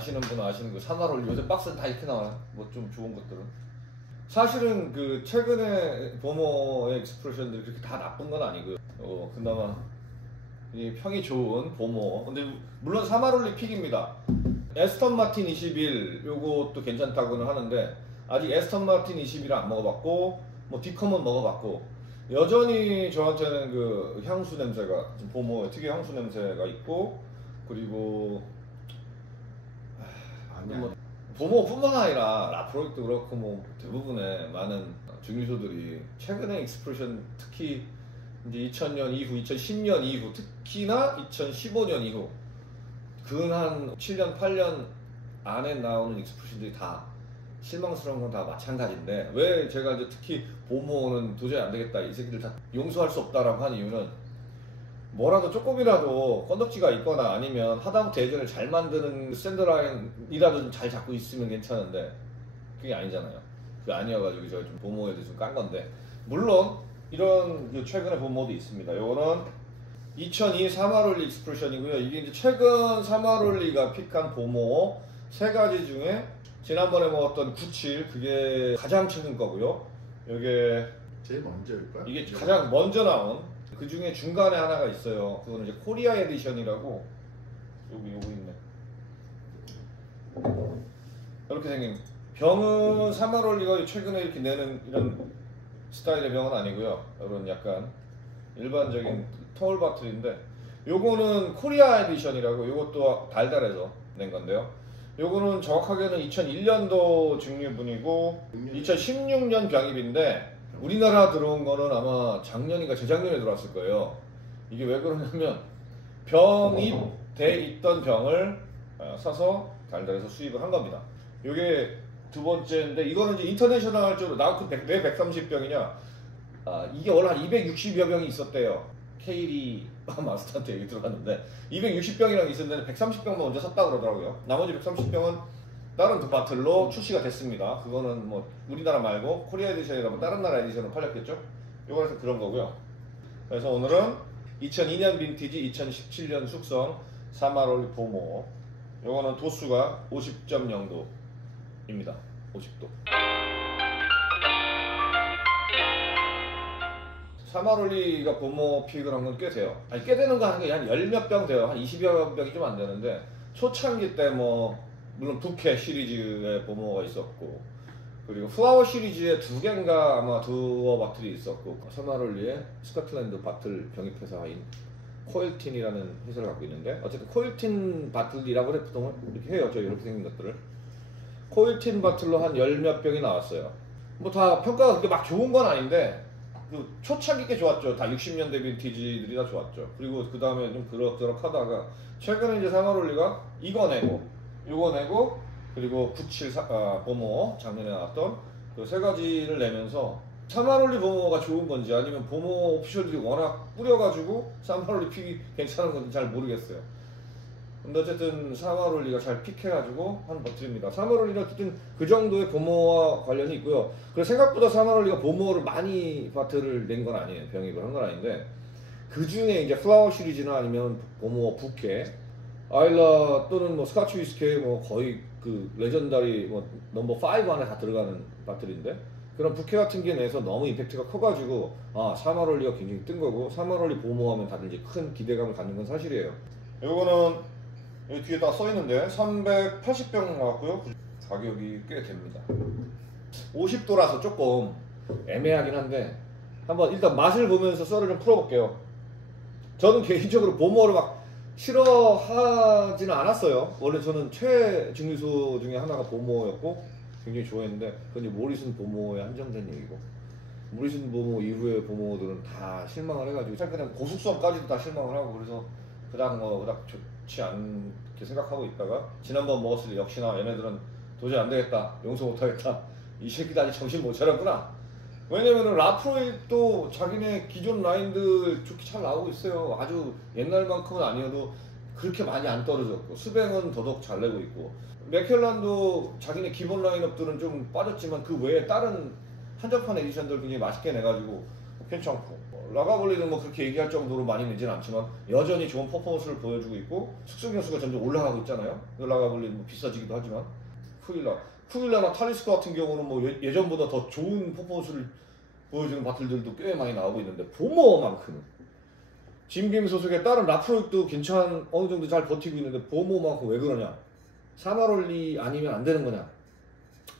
아시는 분은 아시는 그 산화롤리 요새 박스는 다 이렇게 나와요. 뭐 좀 좋은 것들은 사실은 그 최근에 보모의 익스프레션들이 그렇게 다 나쁜 건 아니고요. 그나마 이 평이 좋은 보모. 근데 물론 사마롤리 픽입니다. 에스턴 마틴 21 요것도 괜찮다고는 하는데 아직 에스턴 마틴 21을 안 먹어봤고 뭐 디컴은 먹어봤고 여전히 저한테는 그 향수 냄새가 보모의 특유의 향수 냄새가 있고 그리고 뭐 보모뿐만 아니라 라프로이도 그렇고 뭐 대부분의 많은 증류소들이 최근에 익스프레션 특히 이제 2000년 이후, 2010년 이후, 특히나 2015년 이후 근 한 7년, 8년 안에 나오는 익스프레션들이 다 실망스러운 건 다 마찬가지인데 왜 제가 이제 특히 보모는 도저히 안 되겠다 이 새끼들 다 용서할 수 없다라고 한 이유는 뭐라도 조금이라도 건덕지가 있거나 아니면 하다못해 예전에 잘 만드는 샌드라인이라도 잘 잡고 있으면 괜찮은데 그게 아니잖아요. 그게 아니어가지고 제가 좀 보모에 대해서 좀 깐 건데 물론 이런 최근에 보모도 있습니다. 요거는 2002 사마롤리 익스프레션이고요. 이게 이제 최근 사마롤리가 픽한 보모 세 가지 중에 지난번에 먹었던 97 그게 가장 최근 거고요. 이게 제일 먼저일까요? 이게 가장 먼저 나온 그 중에 중간에 하나가 있어요. 그거는 이제 코리아 에디션이라고 요거 있네. 이렇게 생긴 병은 사마롤리가 최근에 이렇게 내는 이런 스타일의 병은 아니고요. 이런 약간 일반적인 터울 바틀인데 요거는 코리아 에디션이라고 요것도 달달해서 낸 건데요. 요거는 정확하게는 2001년도 증류분이고 2016년 병입인데 우리나라 들어온 거는 아마 작년인가 재작년에 들어왔을 거예요. 이게 왜 그러냐면 병이 돼 있던 병을 사서 달달해서 수입을 한 겁니다. 요게 두 번째인데 이거는 이제 인터내셔널 쪽으로 왜 130병이냐? 이게 원래 한 260여 병이 있었대요. 케일이 마스터한테 얘기 들어갔는데 260병이랑 있었는데 130병만 먼저 샀다고 그러더라고요. 나머지 130병은 다른 그 바틀로 출시가 됐습니다. 그거는 뭐 우리나라 말고 코리아 에디션이라면 다른 나라 에디션으로 팔렸겠죠? 요거는 그런 거고요. 그래서 오늘은 2002년 빈티지 2017년 숙성 사마롤리 보모 요거는 도수가 50.0도입니다. 50도. 사마롤리가 보모 픽을 한 건 꽤 돼요. 아니 꽤 되는 거 하는 게 한 10몇 병 돼요. 한 20여 병이 좀 안 되는데 초창기 때 뭐 물론 부캐 시리즈의 보모가 있었고 그리고 플라워 시리즈에 두 개인가 아마 두어 바틀이 있었고 사마롤리의 스코틀랜드 바틀 병입회사인 코일틴이라는 회사를 갖고 있는데 어쨌든 코일틴 바틀이라고 그래 보통 이렇게 해요. 저 이렇게 생긴 것들을 코일틴 바틀로 한 10몇 병이 나왔어요. 뭐 다 평가가 그렇게 막 좋은 건 아닌데 그 초창기 게 좋았죠. 다 60년대 빈티지들이 다 좋았죠. 그리고 그 다음에 좀 그럭저럭 하다가 최근에 이제 사마롤리가 이거 내고 요거 내고 그리고 97 보모 작년에 나왔던 그 세 가지를 내면서 사마롤리 보모가 좋은 건지 아니면 보모 오피셜들이 워낙 뿌려가지고 사마롤리 픽이 괜찮은 건지 잘 모르겠어요. 근데 어쨌든 사마롤리가 잘 픽해가지고 한 버틀입니다. 사마롤리는 어쨌든 그 정도의 보모와 관련이 있고요. 그래서 생각보다 사마롤리가 보모를 많이 바틀을 낸 건 아니에요. 병입을 한 건 아닌데 그 중에 이제 플라워 시리즈나 아니면 보모 부캐 아일라 또는 뭐 스카치 위스케 뭐 거의 그 레전더리 뭐 넘버 5 안에 다 들어가는 바틀인데 그런 부캐 같은 게 내서 너무 임팩트가 커가지고 사마롤리가 굉장히 뜬 거고 사마롤리 보모하면 다들 이제 큰 기대감을 갖는 건 사실이에요. 요거는 여기 뒤에 다 써있는데 380병 나왔고요. 가격이 꽤 됩니다. 50도라서 조금 애매하긴 한데 한번 일단 맛을 보면서 썰을 좀 풀어볼게요. 저는 개인적으로 보모를 막 싫어하지는 않았어요. 원래 저는 최애 증류소 중에 하나가 보모였고 굉장히 좋아했는데 그건 이제 모리슨 보모에 한정된 얘기고 모리슨 보모 이후의 보모들은 다 실망을 해가지고 최근에 고숙성까지도 다 실망을 하고 그래서 그닥 좋지 않게 생각하고 있다가 지난번 먹었을 때 역시나 얘네들은 도저히 안 되겠다 용서 못하겠다 이 새끼들 아직 정신 못 차렸구나. 왜냐면은 라프로이도 자기네 기존 라인들 좋게 잘 나오고 있어요. 아주 옛날만큼은 아니어도 그렇게 많이 안 떨어졌고 스뱅은 더더욱 잘 내고 있고 맥켈란도 자기네 기본 라인업들은 좀 빠졌지만 그 외에 다른 한정판 에디션들 굉장히 맛있게 내가지고 괜찮고 라가블리는 뭐 그렇게 얘기할 정도로 많이 내지는 않지만 여전히 좋은 퍼포먼스를 보여주고 있고 숙성 연수가 점점 올라가고 있잖아요. 라가블리는 뭐 비싸지기도 하지만 후일라나 탈리스코 같은 경우는 뭐 예전보다 더 좋은 퍼포먼스를 보여주는 바틀들도 꽤 많이 나오고 있는데 보모만큼은 짐김 소속의 다른 라프로익도 어느 정도 잘 버티고 있는데 보모만큼 왜 그러냐? 사마롤리 아니면 안 되는 거냐?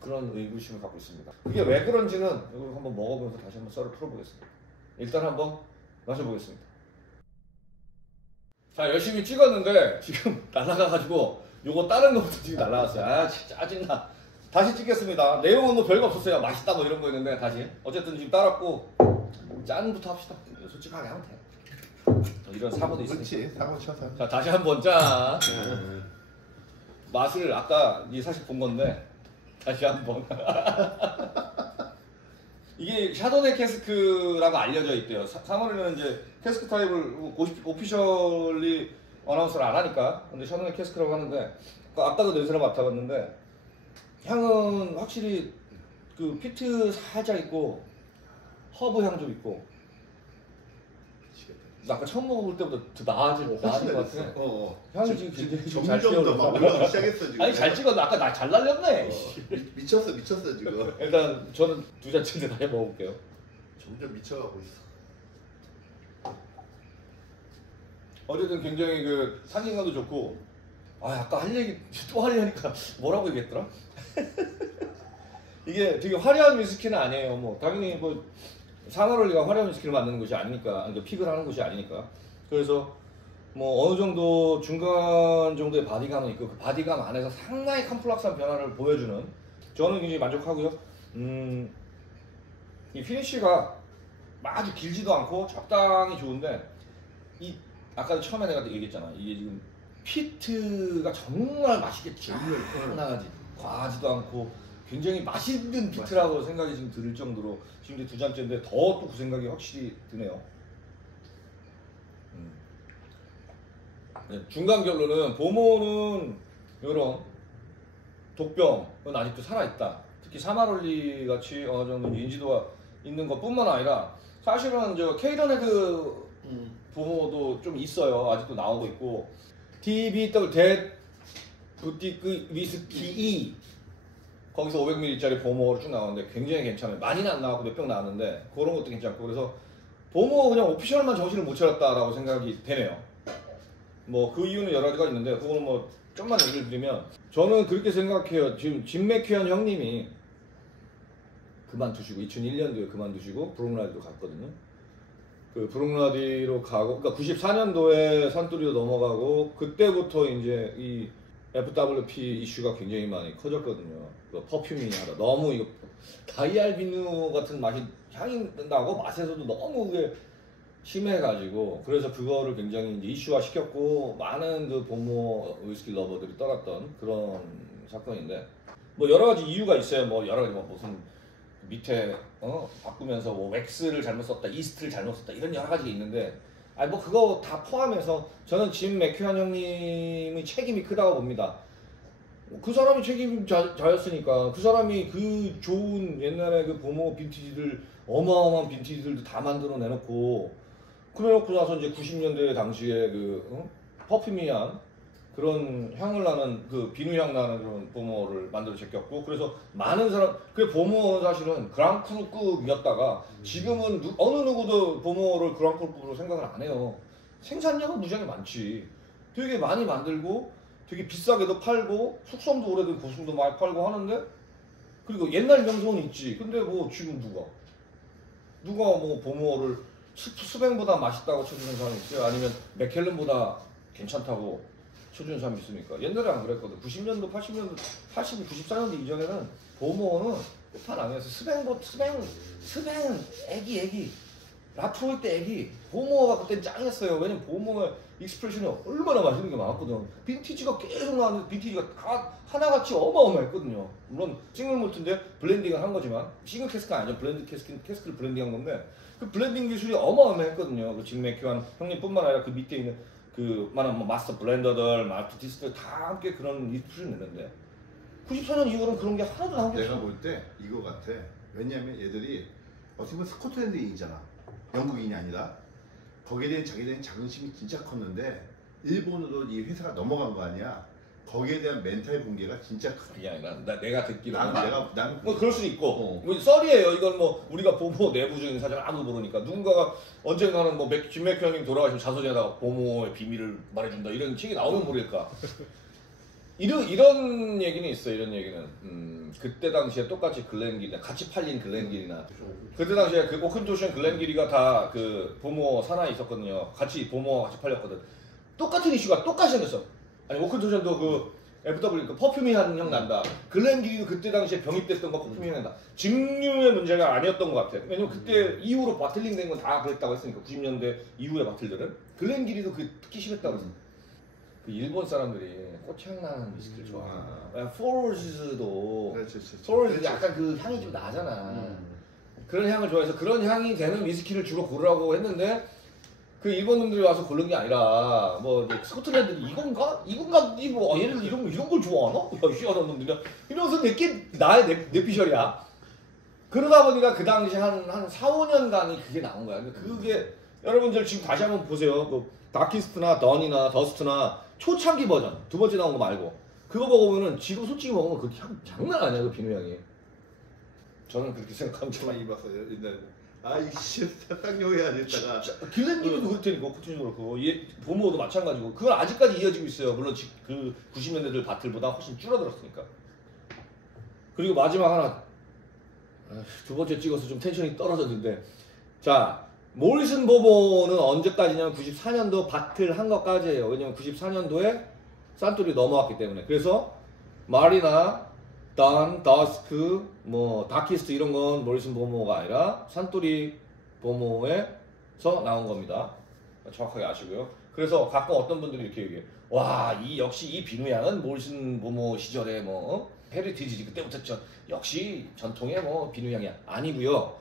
그런 의구심을 갖고 있습니다. 그게 왜 그런지는 이걸 한번 먹어보면서 다시 한번 썰을 풀어보겠습니다. 일단 한번 마셔보겠습니다. 자, 열심히 찍었는데 지금 날아가가지고 요거 다른 거부터 지금 날아갔어요. 아 진짜 짜증나. 다시 찍겠습니다. 내용은 뭐 별거 없었어요. 맛있다 뭐 이런 거였는데 다시 어쨌든 지금 따랐고 짠부터 합시다. 솔직하게 하면 돼. 이런 사고도 있으니까. 그렇지, 사고 쳐서. 자, 다시 한번 짠. 맛을 아까 사실 본 건데 다시 한번. 이게 샤도네 캐스크라고 알려져 있대요. 사마리는 이제 캐스크 타입을 오피셜리 어나운서를 안 하니까. 근데 샤도네 캐스크라고 하는데 아까도 냄새를 맡아봤는데 향은 확실히 그 피트 살짝 있고 허브 향 좀 있고. 아까 처음 먹어볼 때보다 더 나아진 것 같아. 향이 지금 굉장히 잘 점점 더 막 올라오기 시작했어 지금. 아니 잘 찍었네. 아까 나 잘 날렸네. 미쳤어 지금. 일단 저는 두 잔째인데 다시 먹어볼게요. 점점 미쳐가고 있어. 어쨌든 굉장히 그 상인감도 좋고. 아 아까 할 얘기 또 하려니까 뭐라고 얘기했더라? 이게 되게 화려한 위스키는 아니에요. 뭐 당연히 뭐 사마롤리가 화려한 위스키를 만드는 것이 아니니까, 픽을 하는 것이 아니니까. 그래서 뭐 어느 정도 중간 정도의 바디감은 있고 그 바디감 안에서 상당히 컴플렉스한 변화를 보여주는, 저는 굉장히 만족하고요. 이 피니쉬가 아주 길지도 않고 적당히 좋은데, 이 아까 처음에 내가 얘기했잖아. 이게 지금 피트가 정말 맛있게 쫙 나가지, 과하지도 않고 굉장히 맛있는 피트라고 생각이 지금 들 정도로, 지금 이제 두 잔째인데 더 또 그 생각이 확실히 드네요. 네, 중간 결론은 보모는 이런 독병은 아직도 살아있다. 특히 사마롤리 같이 어느 정도 인지도가 있는 것뿐만 아니라 사실은 저 케이런헤드 보모도 좀 있어요. 아직도 나오고 있고, DBW 대 부티크 위스키 거기서 500ml짜리 보모로 쭉 나오는데 굉장히 괜찮아요. 많이는 안 나왔고 몇 병 나왔는데 그런 것도 괜찮고, 그래서 보모 그냥 오피셜만 정신을 못 차렸다라고 생각이 되네요. 뭐 그 이유는 여러 가지가 있는데 그거는 뭐 좀만 얘기를 드리면, 저는 그렇게 생각해요. 지금 짐 맥퀴언 형님이 그만두시고 2001년도에 그만두시고 브룩라디로 갔거든요. 그 브룩라디로 가고, 그러니까 94년도에 산토리로 넘어가고, 그때부터 이제 이 FWP 이슈가 굉장히 많이 커졌거든요. 그 퍼퓸이하다 너무 이거 다이알비누 같은 맛이, 향이 나고 맛에서도 너무 그게 심해가지고, 그래서 그거를 굉장히 이제 이슈화 시켰고 많은 그 보모 위스키 러버들이 떠났던 그런 사건인데, 뭐 여러 가지 이유가 있어요. 뭐 여러 가지 뭐 무슨 밑에 바꾸면서 뭐 웩스를 잘못 썼다, 이스트를 잘못 썼다, 이런 여러 가지가 있는데, 아니 뭐 그거 다 포함해서 저는 짐 맥퀴언 형님의 책임이 크다고 봅니다. 그 사람이 책임자였으니까, 그 사람이 그 좋은 옛날에 그 보모 빈티지들, 어마어마한 빈티지들도 다 만들어 내놓고, 그래놓고 나서 이제 90년대 당시에 그 퍼퓸이한 그런 향을 나는, 그 비누향 나는 그런 보모를 만들어 제꼈고, 그래서 많은 사람, 그 보모는 사실은 그랑크루급이었다가 지금은 어느 누구도 보모를 그랑크루급으로 생각을 안 해요. 생산량은 무지하게 많지. 되게 많이 만들고 되게 비싸게도 팔고 숙성도 오래된 고수도 많이 팔고 하는데, 그리고 옛날 명성은 있지. 근데 뭐 지금 누가 뭐 보모를 스뱅보다 맛있다고 쳐주는 사람이 있어요? 아니면 맥켈른보다 괜찮다고 쳐주는 사람이 있습니까? 옛날에 안 그랬거든. 90년도, 80년도, 94년도 이전에는 보모는 끝판 아니었어. 스뱅은 애기. 라프로이 때 애기. 보모가 그때 짱이었어요. 왜냐면 보모의 익스프레션이 얼마나 맛있는 게 많았거든. 빈티지가 계속 나왔는데 빈티지가 다 하나같이 어마어마했거든요. 물론 싱글 몰트인데 블렌딩을 한 거지만, 싱글 캐스크가 아니죠. 블렌드 캐스크를 블렌딩한 건데, 그 블렌딩 기술이 어마어마했거든요. 그 짐 맥퀴언 형님뿐만 아니라 그 밑에 있는 그 많은 뭐 마스터 블렌더들, 마스터티스트들 다 함께 그런 익스프레션을 냈는데, 94년 이후로는 그런 게 하나도 나온 게 없어. 내가 볼 때 이거 같아. 왜냐면 얘들이 어떻게 보면 스코틀랜드인이잖아. 영국인이 아니라 거기에 대한 자기들의 자긍심이 진짜 컸는데 일본으로 이 회사가 넘어간 거 아니야. 거기에 대한 멘탈 붕괴가 진짜 크. 그게 아니라 내가 듣기로는 나는 뭐 그럴 수도 있고 뭐 썰이에요. 이건 뭐 우리가 보모 내부적인 사정을 아무도 모르니까 누군가가 언젠가는 뭐 진맥 형님 돌아가시면 자서전에다가 보모의 비밀을 말해준다 이런 책이 나오면 모를까. 이런 얘기는 있어요. 이런 얘기는 그때 당시에 똑같이 글렌길이나 같이 팔린 글렌길이나 그때 당시에 그 오큰토션 글렌길이가 다 그 보모 산하에 있었거든요. 같이 보모와 같이 팔렸거든. 똑같은 이슈가 똑같이 생겼어. 아니 오큰토션도 그 FW 그 퍼퓸이 한 형 난다. 글렌길이도 그때 당시에 병입됐던 거 퍼퓸이 난다. 증류의 문제가 아니었던 것 같아. 왜냐면 그때 이후로 바틀링 된 건 다 그랬다고 했으니까 90년대 이후의 바틀들은 글렌길이도 그 특히 심했다고 했어. 그 일본 사람들이 꽃향나는 위스키를 좋아하나. 포로즈도 포로즈 약간 그 향이 좀 나잖아. 그런 향을 좋아해서 그런 향이 되는 위스키를 주로 고르라고 했는데 그 일본 놈들이 와서 고른 게 아니라 뭐 스코틀랜드는 이건가 뭐 얘네들 이런 걸 좋아하나? 야 희한한 놈들이야. 이러면서 내게 나의 뇌피셜이야. 그러다 보니까 그 당시 한 4, 5년간이 그게 나온 거야. 그게 여러분들 지금 다시 한번 보세요. 뭐 다키스트나 던이나 더스트나 초창기 버전 두 번째 나온 거 말고 그거 먹으면은 지금 솔직히 먹으면 그 향 장난 아니야. 그 비누향이. 저는 그렇게 생각합니다. 정말 입었어요 옛날에. 아이씨 쌍욕해야 됐다가 길렌길이도 그럴 테니까 쿠티도 그렇고 얘 보모도 마찬가지고 그건 아직까지 이어지고 있어요. 물론 그 90년대들 바틀보다 훨씬 줄어들었으니까. 그리고 마지막 하나 두 번째 찍어서 좀 텐션이 떨어졌는데 자 모리슨 보모는 언제까지냐면 94년도 바틀 한 것까지예요. 왜냐면 94년도에 산토리 넘어왔기 때문에. 그래서 마리나 던, 더스크, 뭐 다키스트 이런 건 모리슨 보모가 아니라 산토리 보모에서 나온 겁니다. 정확하게 아시고요. 그래서 가끔 어떤 분들이 이렇게 얘기해요. 와, 역시 이 비누향은 모리슨 보모 시절에 뭐 헤리티지지 그때부터 역시 전통의 뭐 비누향이야. 아니고요.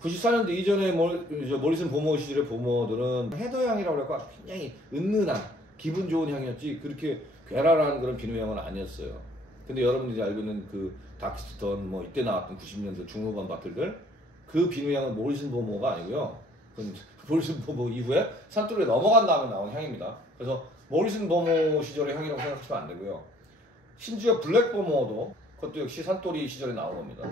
94년도 이전에 모리슨 보모 시절의 보모들은 헤더향이라고 할까 굉장히 은은한 기분 좋은 향이었지 그렇게 괴랄한 그런 비누향은 아니었어요. 근데 여러분들이 알고 있는 그 다키스턴 뭐 이때 나왔던 90년대 중후반 바틀들 그 비누향은 모리슨 보모가 아니고요. 그건 모리슨 보모 이후에 산토리에 넘어간 다음에 나온 향입니다. 그래서 모리슨 보모 시절의 향이라고 생각하시면 안 되고요. 심지어 블랙 보모도 그것도 역시 산토리 시절에 나온 겁니다.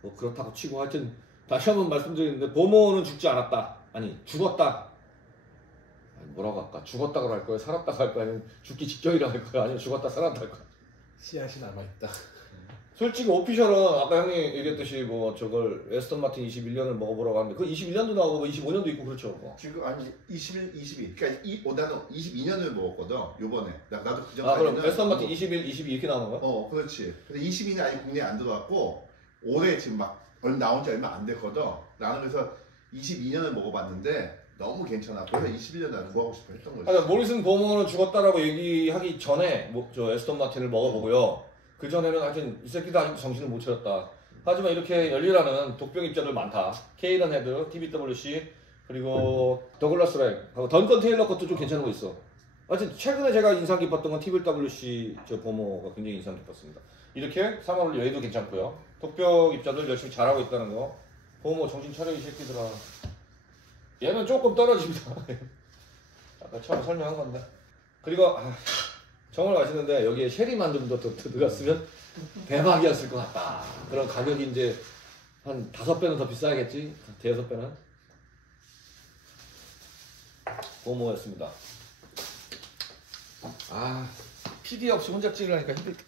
뭐 그렇다고 치고 하여튼 다시 한번 말씀드리는데 보모는 죽지 않았다. 아니 죽었다. 아니, 뭐라고 할까? 죽었다고 할 거야? 살았다고 할 거야? 아니면 죽기 직전이라고 할 거야? 아니면 죽었다 살았다 할 거야? 씨앗이 남아있다. 솔직히 오피셜은 아까 형이 얘기했듯이 뭐 저걸 에스턴 마틴 21년을 먹어보라고 하는데 그 21년도 나오고 25년도 있고 그렇죠. 뭐. 지금 아니 21, 22 그러니까 나는 22년을 먹었거든 요번에 나도 그 그럼 에스턴 마틴 21, 22 이렇게 나오는 거야? 그렇지. 근데 22는 아직 국내에 안 들어왔고 올해 지금 막 나온 지 얼마 안 됐거든. 나는 그래서 22년을 먹어봤는데 너무 괜찮아. 그래서 21년 난 구하고 싶어 했던 거지. 그러니까 모리슨 보모는 죽었다라고 얘기하기 전에 저 에스턴 마틴을 먹어보고요. 그 전에는 하여튼 이 새끼도 아직도 정신을 못 차렸다. 하지만 이렇게 열일하는 독병 입자들 많다. 케이런 헤드, TBWC 그리고 더글라스 렉하고 던컨 테일러 것도 좀 괜찮은 거 있어. 하여튼 최근에 제가 인상 깊었던 건 TBWC 저 보모가 굉장히 인상 깊었습니다. 이렇게 3월 얘도 괜찮고요. 독병 입자들 열심히 잘하고 있다는 거. 보모 정신 차려 이 새끼들아. 얘는 조금 떨어집니다. 아까 처음 설명한 건데. 그리고 정말 맛있는데 여기에 쉐리만 좀 더 들어갔으면 대박이었을 것 같다. 그런 가격이 이제 한 5배는 더 비싸겠지? 5배는. 보모였습니다. PD 없이 혼자 찍으려니까 힘들다.